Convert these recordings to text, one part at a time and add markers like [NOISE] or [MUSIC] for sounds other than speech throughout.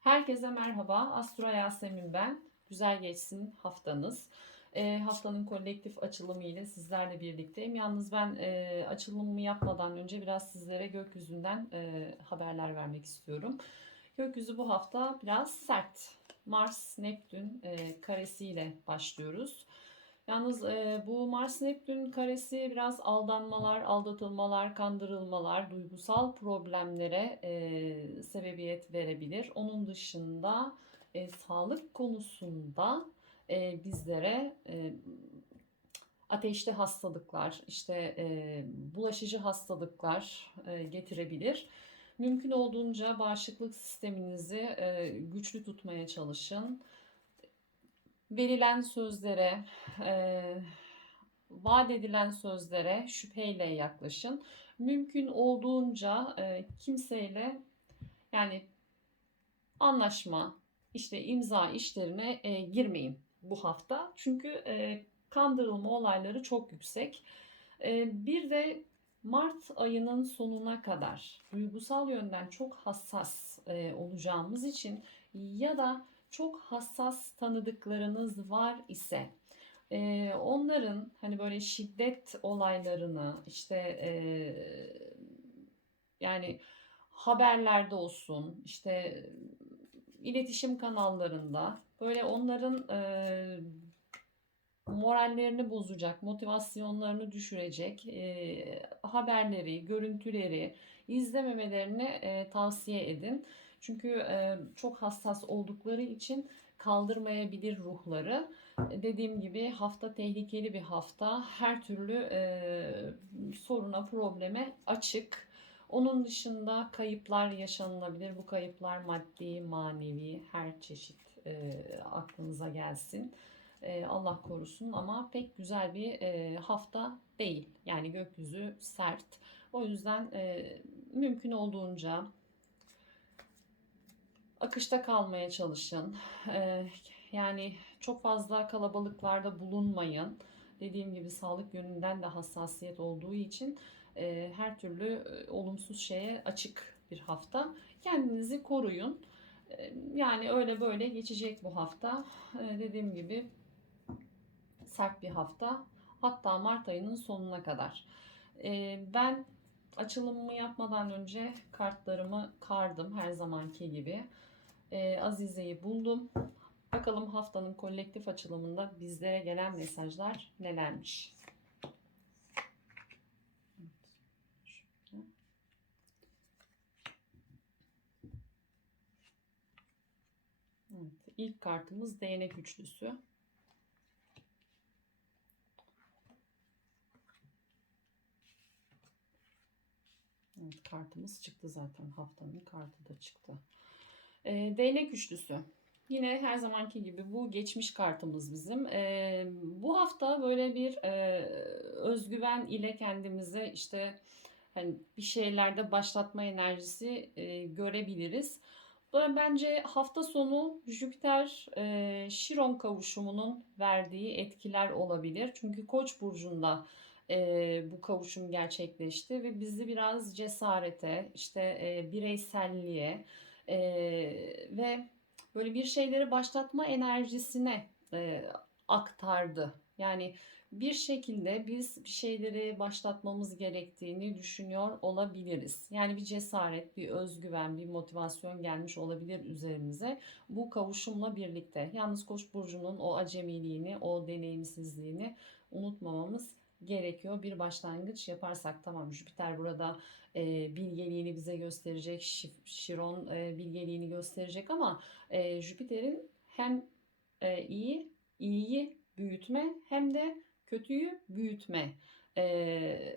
Herkese merhaba. Astro Yasemin ben. Güzel geçsin haftanız. E, haftanın kolektif açılımı ile sizlerle birlikteyim. Yalnız ben e, açılımımı yapmadan önce biraz sizlere gökyüzünden e, haberler vermek istiyorum. Gökyüzü bu hafta biraz sert. Mars Neptün e, karesiyle başlıyoruz. Yalnız e, bu Mars Neptün karesi biraz aldanmalar, aldatılmalar, kandırılmalar, duygusal problemlere e, sebebiyet verebilir. Onun dışında e, sağlık konusunda e, bizlere e, ateşli hastalıklar, işte e, bulaşıcı hastalıklar e, getirebilir. Mümkün olduğunca bağışıklık sisteminizi e, güçlü tutmaya çalışın. Verilen sözlere, e, vaat edilen sözlere şüpheyle yaklaşın. Mümkün olduğunca e, kimseyle yani anlaşma, işte imza işlerine e, girmeyin bu hafta. Çünkü e, kandırılma olayları çok yüksek. E, bir de Mart ayının sonuna kadar duygusal yönden çok hassas e, olacağımız için ya da çok hassas tanıdıklarınız var ise e, onların hani böyle şiddet olaylarını işte e, yani haberlerde olsun işte iletişim kanallarında böyle onların e, morallerini bozacak, motivasyonlarını düşürecek e, haberleri, görüntüleri izlememelerini e, tavsiye edin. Çünkü çok hassas oldukları için kaldırmayabilir ruhları. E, Dediğim gibi hafta tehlikeli bir hafta. Her türlü soruna, probleme açık. Onun dışında kayıplar yaşanılabilir. Bu kayıplar maddi, manevi, her çeşit e, aklınıza gelsin. E, Allah korusun ama pek güzel bir e, hafta değil. Yani gökyüzü sert. O yüzden e, mümkün olduğunca akışta kalmaya çalışın. Yani çok fazla kalabalıklarda bulunmayın. Dediğim gibi sağlık yönünden de hassasiyet olduğu için her türlü olumsuz şeye açık bir hafta. Kendinizi koruyun. Yani öyle böyle geçecek bu hafta. Dediğim gibi sert bir hafta. Hatta Mart ayının sonuna kadar. Ben açılımımı yapmadan önce kartlarımı kardım her zamanki gibi. E, Azize'yi buldum. Bakalım haftanın kolektif açılımında bizlere gelen mesajlar nelermiş. Evet, ilk kartımız değnek üçlüsü. Evet, kartımız çıktı zaten. Haftanın kartı da çıktı. E, değnek üçlüsü. Yine her zamanki gibi bu geçmiş kartımız bizim. E, bu hafta böyle bir e, özgüven ile kendimize işte hani bir şeylerde başlatma enerjisi e, görebiliriz. Bence hafta sonu Jüpiter e, Şiron kavuşumunun verdiği etkiler olabilir. Çünkü Koç burcunda e, bu kavuşum gerçekleşti ve bizi biraz cesarete, işte e, bireyselliğe e, ve böyle bir şeyleri başlatma enerjisine e, aktardı. Yani bir şekilde biz bir şeyleri başlatmamız gerektiğini düşünüyor olabiliriz. Yani bir cesaret, bir özgüven, bir motivasyon gelmiş olabilir üzerimize bu kavuşumla birlikte. Yalnız Koç burcunun o acemiliğini, o deneyimsizliğini unutmamamız gerekiyor. Bir başlangıç yaparsak tamam Jüpiter burada e, bilgeliğini bize gösterecek, Şiron e, bilgeliğini gösterecek ama e, Jüpiter'in hem e, iyi iyiyi büyütme hem de kötüyü büyütme e,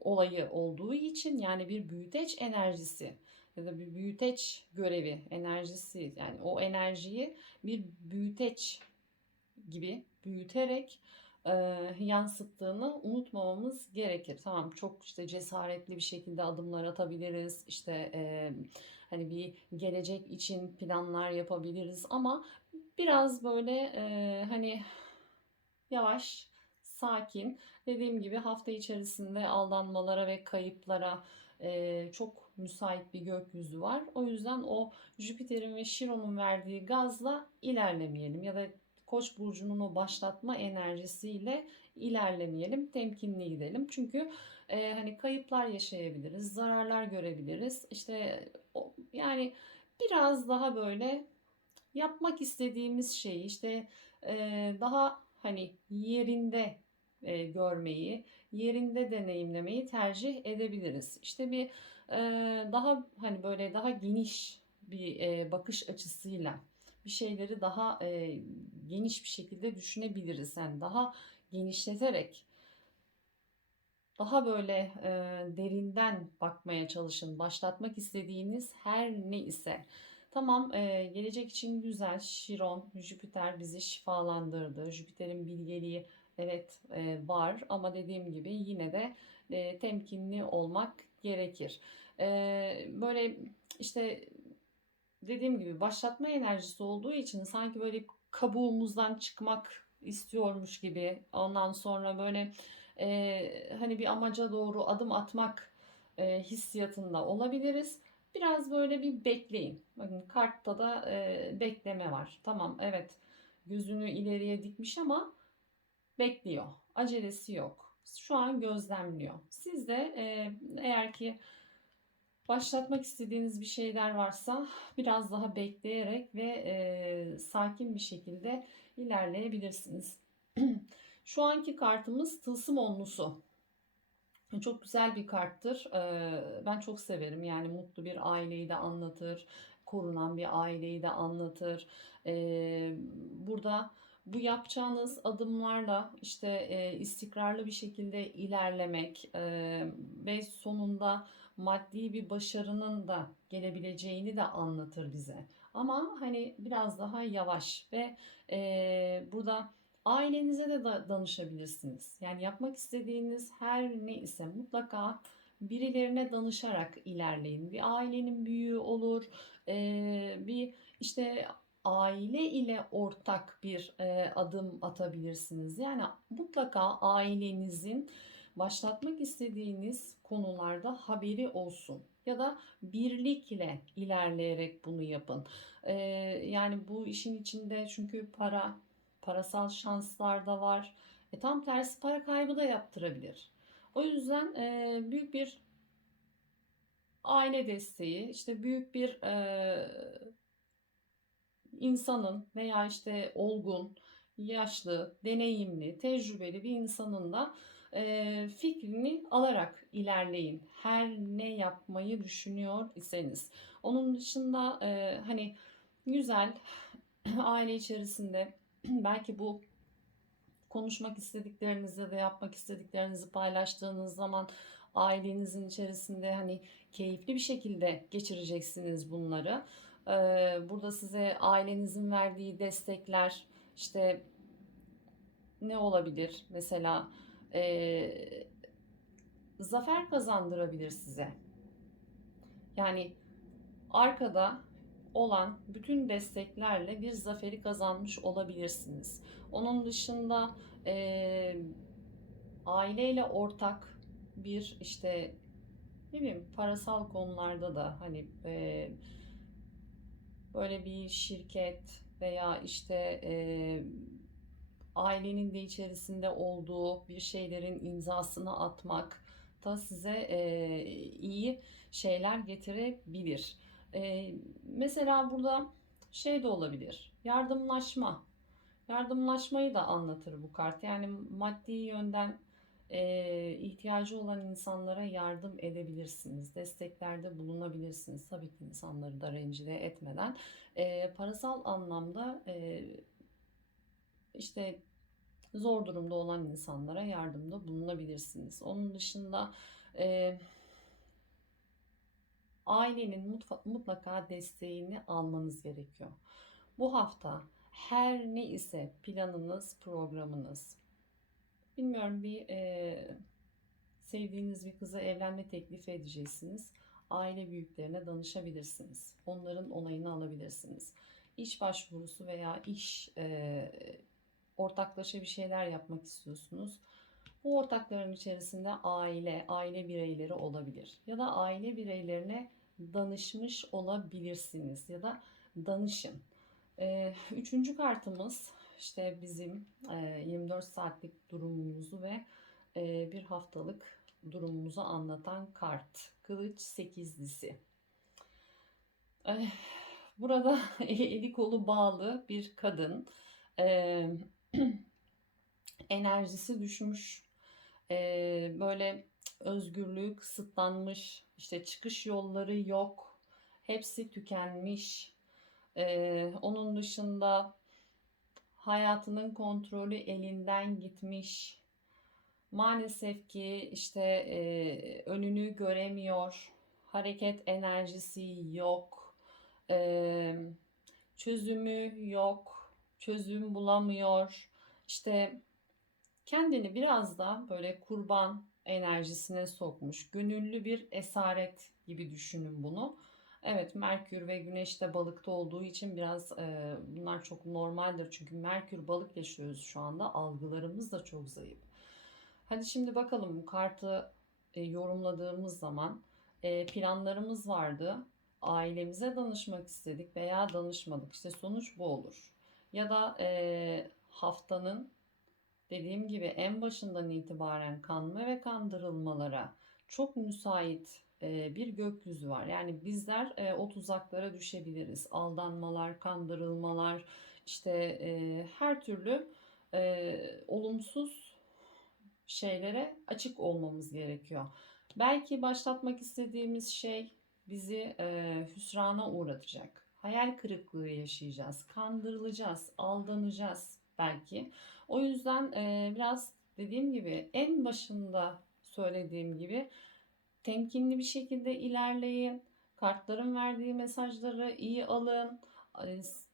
olayı olduğu için yani bir büyüteç enerjisi ya da bir büyüteç görevi enerjisi yani o enerjiyi bir büyüteç gibi büyüterek yansıttığını unutmamamız gerekir. Tamam çok işte cesaretli bir şekilde adımlar atabiliriz. İşte e, hani bir gelecek için planlar yapabiliriz ama biraz böyle e, hani yavaş, sakin. Dediğim gibi hafta içerisinde aldanmalara ve kayıplara e, çok müsait bir gökyüzü var. O yüzden o Jüpiter'in ve Şiron'un verdiği gazla ilerlemeyelim ya da Koç burcunun o başlatma enerjisiyle ilerlemeyelim, temkinli gidelim. Çünkü e, hani kayıplar yaşayabiliriz, zararlar görebiliriz. İşte o, yani biraz daha böyle yapmak istediğimiz şeyi işte e, daha hani yerinde e, görmeyi, yerinde deneyimlemeyi tercih edebiliriz. İşte bir e, daha hani böyle daha geniş bir e, bakış açısıyla bir şeyleri daha e, geniş bir şekilde düşünebiliriz. Yani daha genişleterek daha böyle e, derinden bakmaya çalışın. Başlatmak istediğiniz her ne ise. Tamam, e, gelecek için güzel. Şiron, Jüpiter bizi şifalandırdı. Jüpiter'in bilgeliği evet e, var ama dediğim gibi yine de e, temkinli olmak gerekir. E, böyle işte dediğim gibi başlatma enerjisi olduğu için sanki böyle kabuğumuzdan çıkmak istiyormuş gibi ondan sonra böyle e, hani bir amaca doğru adım atmak e, hissiyatında olabiliriz. Biraz böyle bir bekleyin. Bakın kartta da e, bekleme var. Tamam evet gözünü ileriye dikmiş ama bekliyor. Acelesi yok. Şu an gözlemliyor. Siz de e, eğer ki başlatmak istediğiniz bir şeyler varsa biraz daha bekleyerek ve e, sakin bir şekilde ilerleyebilirsiniz. [CLEARS THROAT] Şu anki kartımız tılsım onlusu. Çok güzel bir karttır. Ee, Ben çok severim. Yani mutlu bir aileyi de anlatır. Korunan bir aileyi de anlatır. Ee, Burada bu yapacağınız adımlarla işte e, istikrarlı bir şekilde ilerlemek e, ve sonunda maddi bir başarının da gelebileceğini de anlatır bize. Ama hani biraz daha yavaş ve e, burada Ailenize de danışabilirsiniz. Yani yapmak istediğiniz her ne ise mutlaka birilerine danışarak ilerleyin. Bir ailenin büyüğü olur, bir işte aile ile ortak bir adım atabilirsiniz. Yani mutlaka ailenizin başlatmak istediğiniz konularda haberi olsun ya da birlikle ilerleyerek bunu yapın. Yani bu işin içinde çünkü para parasal şanslar da var. E, tam tersi para kaybı da yaptırabilir. O yüzden e, büyük bir aile desteği, işte büyük bir e, insanın veya işte olgun, yaşlı, deneyimli, tecrübeli bir insanın da fikrini alarak ilerleyin. Her ne yapmayı düşünüyor iseniz. Onun dışında hani güzel [CLEARS THROAT] aile içerisinde [CLEARS THROAT] belki bu konuşmak istediklerinizi ve yapmak istediklerinizi paylaştığınız zaman ailenizin içerisinde hani keyifli bir şekilde geçireceksiniz bunları. Burada size ailenizin verdiği destekler işte ne olabilir? Mesela e, zafer kazandırabilir size. Yani arkada olan bütün desteklerle bir zaferi kazanmış olabilirsiniz. Onun dışında e, aileyle ortak bir işte ne bileyim parasal konularda da hani e, böyle bir şirket veya işte e, ailenin de içerisinde olduğu bir şeylerin imzasını atmak da size e, iyi şeyler getirebilir. E, mesela burada şey de olabilir. Yardımlaşma. Yardımlaşmayı da anlatır bu kart. Yani maddi yönden e, ihtiyacı olan insanlara yardım edebilirsiniz. Desteklerde bulunabilirsiniz. Tabii ki insanları da rencide etmeden. E, parasal anlamda e, işte zor durumda olan insanlara yardımda bulunabilirsiniz. Onun dışında e, ailenin mutlaka desteğini almanız gerekiyor. Bu hafta her ne ise planınız, programınız, bilmiyorum bir e, sevdiğiniz bir kıza evlenme teklifi edeceksiniz. Aile büyüklerine danışabilirsiniz. Onların onayını alabilirsiniz. İş başvurusu veya iş e, ortaklaşa bir şeyler yapmak istiyorsunuz. Bu ortakların içerisinde aile, aile bireyleri olabilir. Ya da aile bireylerine danışmış olabilirsiniz ya da danışın. Ee, üçüncü kartımız işte bizim e, 24 saatlik durumumuzu ve e, bir haftalık durumumuzu anlatan kart. Kılıç sekizlisi. Burada [LAUGHS] eli kolu bağlı bir kadın. [CLEARS THROAT] Enerjisi düşmüş. Ee, böyle özgürlüğü kısıtlanmış. işte çıkış yolları yok. Hepsi tükenmiş. Ee, onun dışında hayatının kontrolü elinden gitmiş. Maalesef ki işte e, önünü göremiyor. Hareket enerjisi yok. E, çözümü yok. Çözüm bulamıyor. İşte kendini biraz da böyle kurban enerjisine sokmuş. Gönüllü bir esaret gibi düşünün bunu. Evet Merkür ve Güneş de balıkta olduğu için biraz e, bunlar çok normaldir. Çünkü Merkür balık yaşıyoruz şu anda. Algılarımız da çok zayıf. Hadi şimdi bakalım bu kartı e, yorumladığımız zaman e, planlarımız vardı. Ailemize danışmak istedik veya danışmadık. İşte sonuç bu olur. Ya da e, haftanın dediğim gibi en başından itibaren kanma ve kandırılmalara çok müsait e, bir gökyüzü var. Yani bizler e, o tuzaklara düşebiliriz. Aldanmalar, kandırılmalar, işte e, her türlü e, olumsuz şeylere açık olmamız gerekiyor. Belki başlatmak istediğimiz şey bizi e, hüsrana uğratacak. Hayal kırıklığı yaşayacağız, kandırılacağız, aldanacağız belki. O yüzden e, biraz dediğim gibi en başında söylediğim gibi temkinli bir şekilde ilerleyin. Kartların verdiği mesajları iyi alın.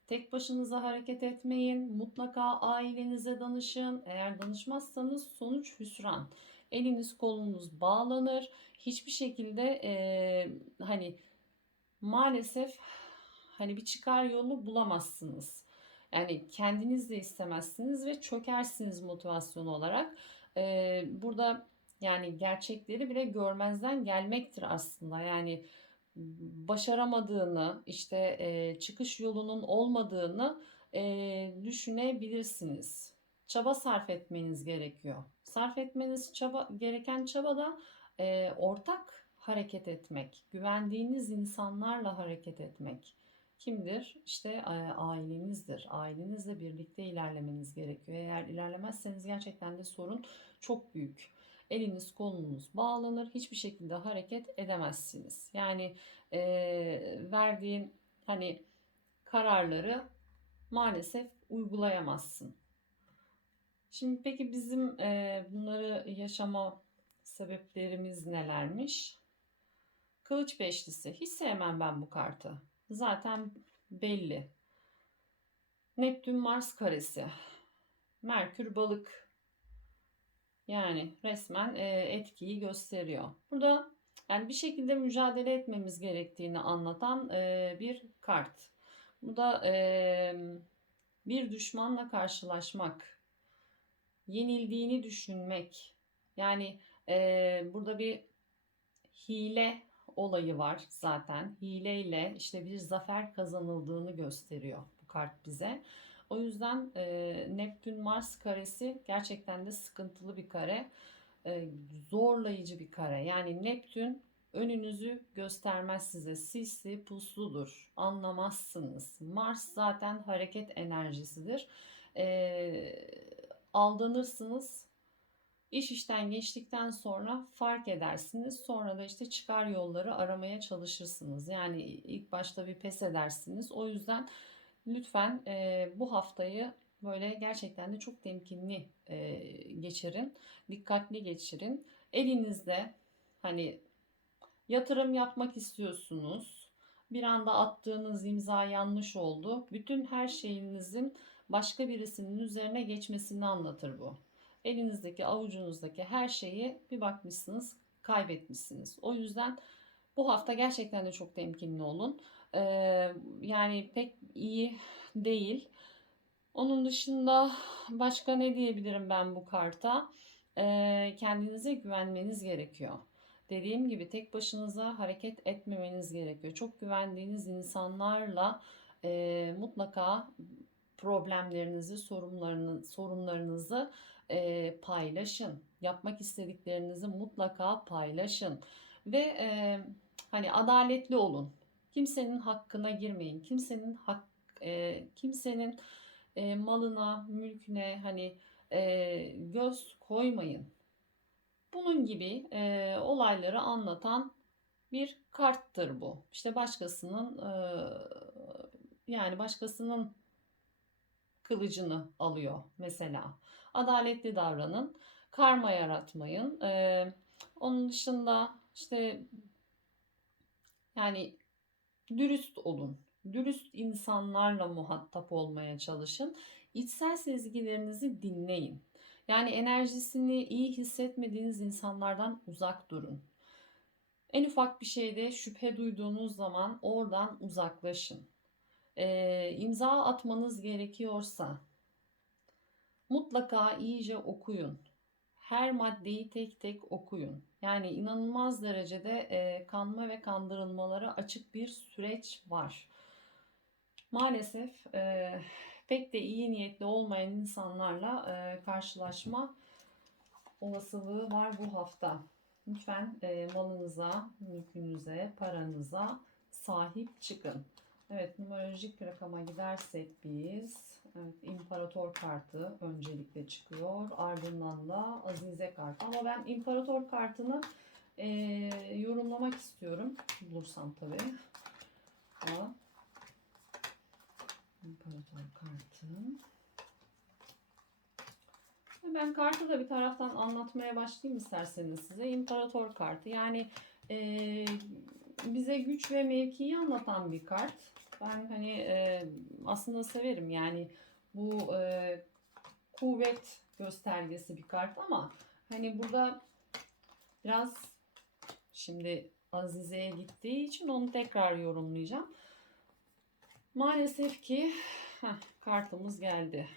Tek başınıza hareket etmeyin. Mutlaka ailenize danışın. Eğer danışmazsanız sonuç hüsran. Eliniz kolunuz bağlanır. Hiçbir şekilde e, hani maalesef hani bir çıkar yolu bulamazsınız. Yani kendiniz de istemezsiniz ve çökersiniz motivasyon olarak. E, burada yani gerçekleri bile görmezden gelmektir aslında. Yani başaramadığını, işte e, çıkış yolunun olmadığını e, düşünebilirsiniz. Çaba sarf etmeniz gerekiyor. Sarf etmeniz çaba gereken çaba da e, ortak hareket etmek, güvendiğiniz insanlarla hareket etmek. Kimdir? İşte e, ailenizdir. Ailenizle birlikte ilerlemeniz gerekiyor. Eğer ilerlemezseniz gerçekten de sorun çok büyük eliniz kolunuz bağlanır. Hiçbir şekilde hareket edemezsiniz. Yani e, verdiğin hani kararları maalesef uygulayamazsın. Şimdi peki bizim e, bunları yaşama sebeplerimiz nelermiş? Kılıç beşlisi. Hiç sevmem ben bu kartı. Zaten belli. Neptün Mars karesi. Merkür balık yani resmen e, etkiyi gösteriyor. Burada yani bir şekilde mücadele etmemiz gerektiğini anlatan e, bir kart. Bu da e, bir düşmanla karşılaşmak, yenildiğini düşünmek. Yani burada bir hile olayı var zaten. Hileyle işte bir zafer kazanıldığını gösteriyor bu kart bize. O yüzden e, Neptün Mars karesi gerçekten de sıkıntılı bir kare. E, zorlayıcı bir kare. Yani Neptün önünüzü göstermez size. Sisli, pusludur. Anlamazsınız. Mars zaten hareket enerjisidir. E, aldanırsınız. İş işten geçtikten sonra fark edersiniz. Sonra da işte çıkar yolları aramaya çalışırsınız. Yani ilk başta bir pes edersiniz. O yüzden Lütfen e, bu haftayı böyle gerçekten de çok temkinli e, geçirin. Dikkatli geçirin. Elinizde hani yatırım yapmak istiyorsunuz. Bir anda attığınız imza yanlış oldu. Bütün her şeyinizin başka birisinin üzerine geçmesini anlatır bu. Elinizdeki, avucunuzdaki her şeyi bir bakmışsınız kaybetmişsiniz. O yüzden bu hafta gerçekten de çok temkinli olun. Ee, yani pek iyi değil. Onun dışında başka ne diyebilirim ben bu karta? e, kendinize güvenmeniz gerekiyor. Dediğim gibi tek başınıza hareket etmemeniz gerekiyor. Çok güvendiğiniz insanlarla e, mutlaka problemlerinizi, sorunlarını, sorunlarınızı e, paylaşın. Yapmak istediklerinizi mutlaka paylaşın. Ve e, hani adaletli olun. Kimsenin hakkına girmeyin. Kimsenin hak, e, kimsenin e, malına, mülküne hani e, göz koymayın. Bunun gibi e, olayları anlatan bir karttır bu. İşte başkasının e, yani başkasının kılıcını alıyor mesela. Adaletli davranın, karma yaratmayın. E, onun dışında işte yani dürüst olun. Dürüst insanlarla muhatap olmaya çalışın. İçsel sezgilerinizi dinleyin. Yani enerjisini iyi hissetmediğiniz insanlardan uzak durun. En ufak bir şeyde şüphe duyduğunuz zaman oradan uzaklaşın. Ee, imza atmanız gerekiyorsa mutlaka iyice okuyun. Her maddeyi tek tek okuyun. Yani inanılmaz derecede e, kanma ve kandırılmalara açık bir süreç var. Maalesef e, pek de iyi niyetli olmayan insanlarla e, karşılaşma olasılığı var bu hafta. Lütfen e, malınıza, mülkünüze, paranıza sahip çıkın. Evet numerolojik rakama gidersek biz evet, imparator kartı öncelikle çıkıyor. Ardından da azize kartı. Ama ben imparator kartını e, yorumlamak istiyorum. Bulursam tabii. Ama İmparator kartı. Ben kartı da bir taraftan anlatmaya başlayayım isterseniz size. İmparator kartı yani e, bize güç ve mevkiyi anlatan bir kart. Ben hani e, aslında severim yani bu e, kuvvet göstergesi bir kart ama hani burada biraz şimdi Azize'ye gittiği için onu tekrar yorumlayacağım. Maalesef ki heh, kartımız geldi.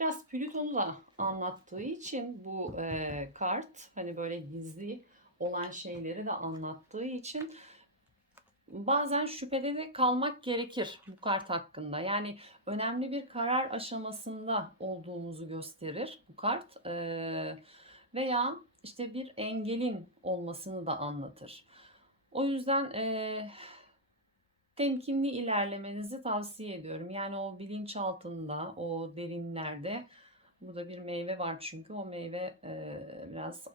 Biraz Plüton'u da anlattığı için bu e, kart hani böyle gizli olan şeyleri de anlattığı için bazen şüphede de kalmak gerekir bu kart hakkında. Yani önemli bir karar aşamasında olduğumuzu gösterir bu kart veya işte bir engelin olmasını da anlatır. O yüzden e, temkinli ilerlemenizi tavsiye ediyorum. Yani o bilinçaltında, o derinlerde burada bir meyve var çünkü o meyve e, biraz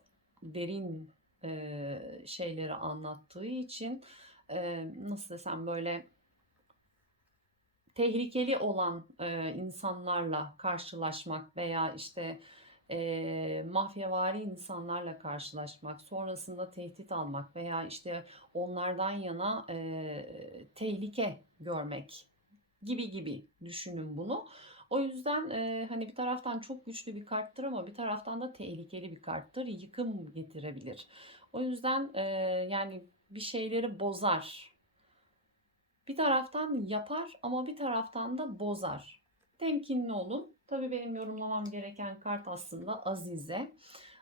derin e, şeyleri anlattığı için e, nasıl desem böyle tehlikeli olan e, insanlarla karşılaşmak veya işte e, mafyavari insanlarla karşılaşmak, sonrasında tehdit almak veya işte onlardan yana e, tehlike görmek gibi gibi düşünün bunu. O yüzden e, hani bir taraftan çok güçlü bir karttır ama bir taraftan da tehlikeli bir karttır. Yıkım getirebilir. O yüzden e, yani bir şeyleri bozar. Bir taraftan yapar ama bir taraftan da bozar. Temkinli olun. Tabii benim yorumlamam gereken kart aslında Azize.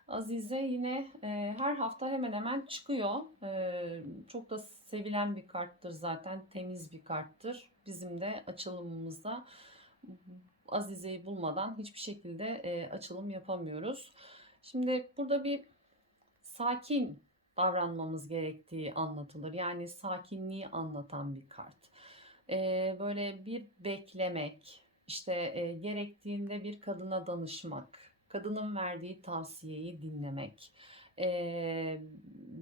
Azize yine e, her hafta hemen hemen çıkıyor. E, çok da sevilen bir karttır zaten. Temiz bir karttır. Bizim de açılımımızda Azize'yi bulmadan hiçbir şekilde e, açılım yapamıyoruz. Şimdi burada bir sakin davranmamız gerektiği anlatılır. Yani sakinliği anlatan bir kart. E, böyle bir beklemek, işte e, gerektiğinde bir kadına danışmak, kadının verdiği tavsiyeyi dinlemek, e,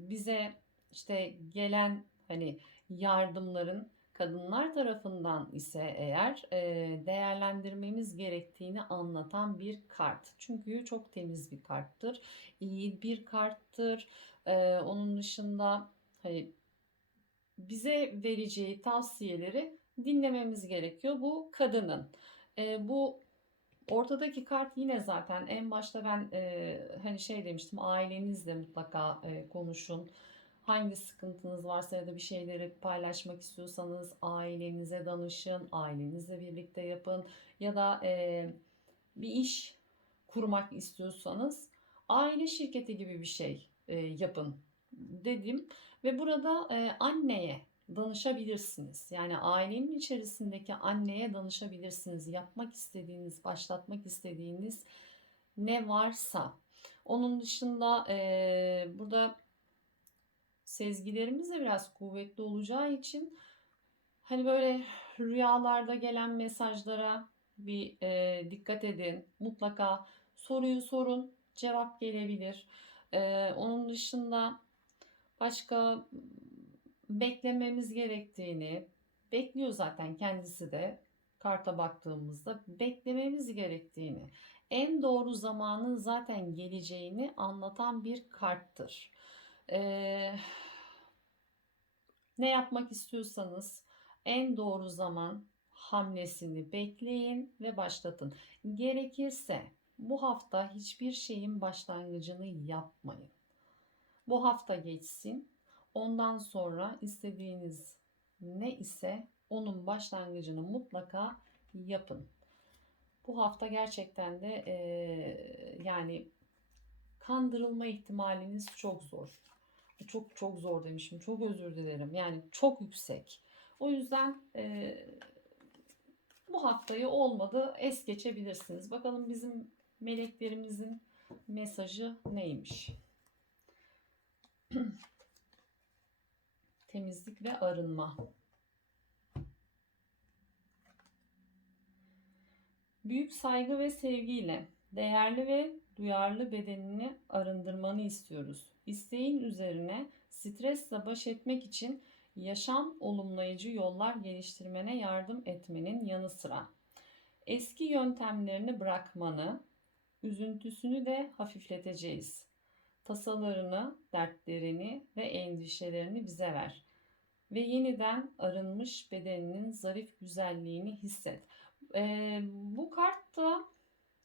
bize işte gelen hani yardımların kadınlar tarafından ise eğer e, değerlendirmemiz gerektiğini anlatan bir kart. Çünkü çok temiz bir karttır, iyi bir karttır. E, onun dışında hani bize vereceği tavsiyeleri dinlememiz gerekiyor bu kadının. E, bu ortadaki kart yine zaten en başta ben e, hani şey demiştim ailenizle mutlaka e, konuşun. Hangi sıkıntınız varsa ya da bir şeyleri paylaşmak istiyorsanız ailenize danışın, ailenizle birlikte yapın ya da e, bir iş kurmak istiyorsanız aile şirketi gibi bir şey e, yapın dedim ve burada e, anneye danışabilirsiniz. Yani ailenin içerisindeki anneye danışabilirsiniz. Yapmak istediğiniz, başlatmak istediğiniz ne varsa. Onun dışında e, burada sezgilerimiz de biraz kuvvetli olacağı için hani böyle rüyalarda gelen mesajlara bir e, dikkat edin. Mutlaka soruyu sorun, cevap gelebilir. E, onun dışında başka beklememiz gerektiğini bekliyor zaten kendisi de karta baktığımızda beklememiz gerektiğini, en doğru zamanın zaten geleceğini anlatan bir karttır. Ee, ne yapmak istiyorsanız en doğru zaman hamlesini bekleyin ve başlatın. Gerekirse bu hafta hiçbir şeyin başlangıcını yapmayın. Bu hafta geçsin. Ondan sonra istediğiniz ne ise onun başlangıcını mutlaka yapın. Bu hafta gerçekten de e, yani kandırılma ihtimaliniz çok zor. Çok çok zor demişim. Çok özür dilerim. Yani çok yüksek. O yüzden e, bu haftayı olmadı es geçebilirsiniz. Bakalım bizim meleklerimizin mesajı neymiş? [CLEARS THROAT] Temizlik ve arınma. Büyük saygı ve sevgiyle değerli ve duyarlı bedenini arındırmanı istiyoruz. İsteğin üzerine stresle baş etmek için yaşam olumlayıcı yollar geliştirmene yardım etmenin yanı sıra eski yöntemlerini bırakmanı, üzüntüsünü de hafifleteceğiz. Tasalarını, dertlerini ve endişelerini bize ver ve yeniden arınmış bedeninin zarif güzelliğini hisset. Ee, bu kartta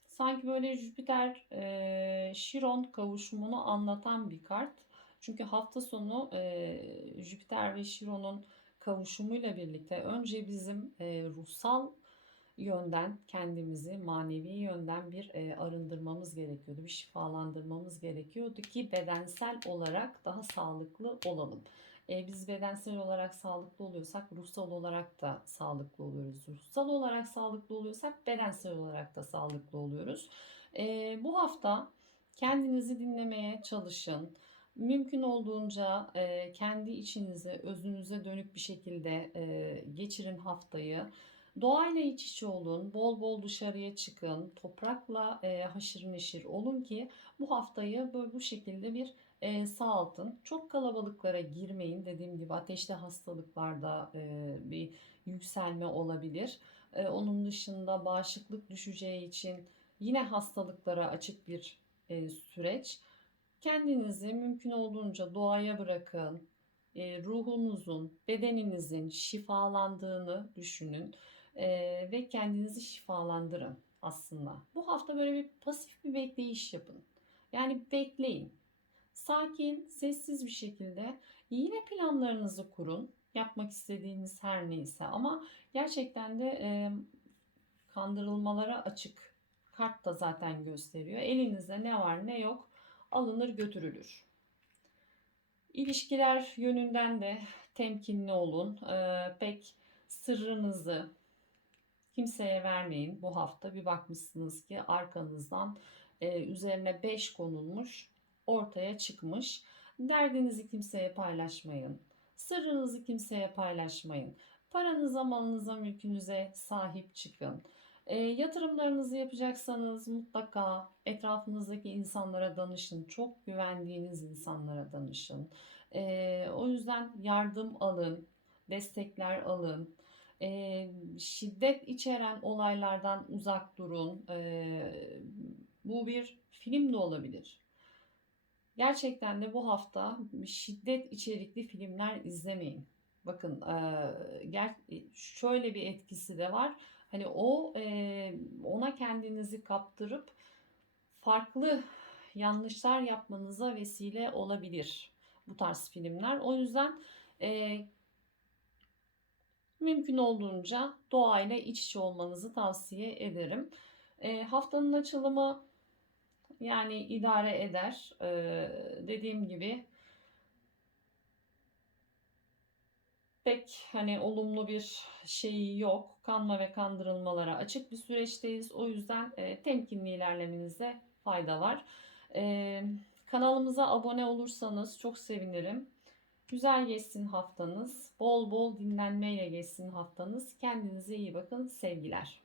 sanki böyle Jüpiter e, Şiron kavuşumunu anlatan bir kart. Çünkü hafta sonu e, Jüpiter ve Şiron'un kavuşumuyla birlikte önce bizim e, ruhsal yönden kendimizi manevi yönden bir e, arındırmamız gerekiyordu. Bir şifalandırmamız gerekiyordu ki bedensel olarak daha sağlıklı olalım. E, biz bedensel olarak sağlıklı oluyorsak ruhsal olarak da sağlıklı oluyoruz. Ruhsal olarak sağlıklı oluyorsak bedensel olarak da sağlıklı oluyoruz. E, bu hafta kendinizi dinlemeye çalışın. Mümkün olduğunca e, kendi içinize, özünüze dönük bir şekilde e, geçirin haftayı. Doğayla iç içe olun, bol bol dışarıya çıkın, toprakla e, haşır neşir olun ki bu haftayı böyle bu şekilde bir e, sağaltın. Çok kalabalıklara girmeyin. Dediğim gibi ateşli hastalıklarda e, bir yükselme olabilir. E, onun dışında bağışıklık düşeceği için yine hastalıklara açık bir e, süreç. Kendinizi mümkün olduğunca doğaya bırakın. E, ruhunuzun, bedeninizin şifalandığını düşünün e, ve kendinizi şifalandırın aslında. Bu hafta böyle bir pasif bir bekleyiş yapın. Yani bekleyin. Sakin, sessiz bir şekilde yine planlarınızı kurun. Yapmak istediğiniz her neyse ama gerçekten de e, kandırılmalara açık kart da zaten gösteriyor. Elinizde ne var ne yok alınır götürülür. İlişkiler yönünden de temkinli olun. Ee, pek sırrınızı kimseye vermeyin bu hafta. Bir bakmışsınız ki arkanızdan e, üzerine 5 konulmuş ortaya çıkmış. Derdinizi kimseye paylaşmayın. Sırrınızı kimseye paylaşmayın. Paranıza, malınıza, mülkünüze sahip çıkın. E, yatırımlarınızı yapacaksanız mutlaka etrafınızdaki insanlara danışın. Çok güvendiğiniz insanlara danışın. E, o yüzden yardım alın, destekler alın. E, şiddet içeren olaylardan uzak durun. E, bu bir film de olabilir. Gerçekten de bu hafta şiddet içerikli filmler izlemeyin. Bakın e, şöyle bir etkisi de var Hani o e, ona kendinizi kaptırıp farklı yanlışlar yapmanıza vesile olabilir bu tarz filmler. O yüzden e, mümkün olduğunca doğayla iç içe olmanızı tavsiye ederim. E, haftanın açılımı Yani idare eder. Ee, dediğim gibi pek hani olumlu bir şeyi yok. Kanma ve kandırılmalara açık bir süreçteyiz. O yüzden e, temkinli ilerlemenizde fayda var. Ee, kanalımıza abone olursanız çok sevinirim. Güzel geçsin haftanız. Bol bol dinlenmeyle geçsin haftanız. Kendinize iyi bakın. Sevgiler.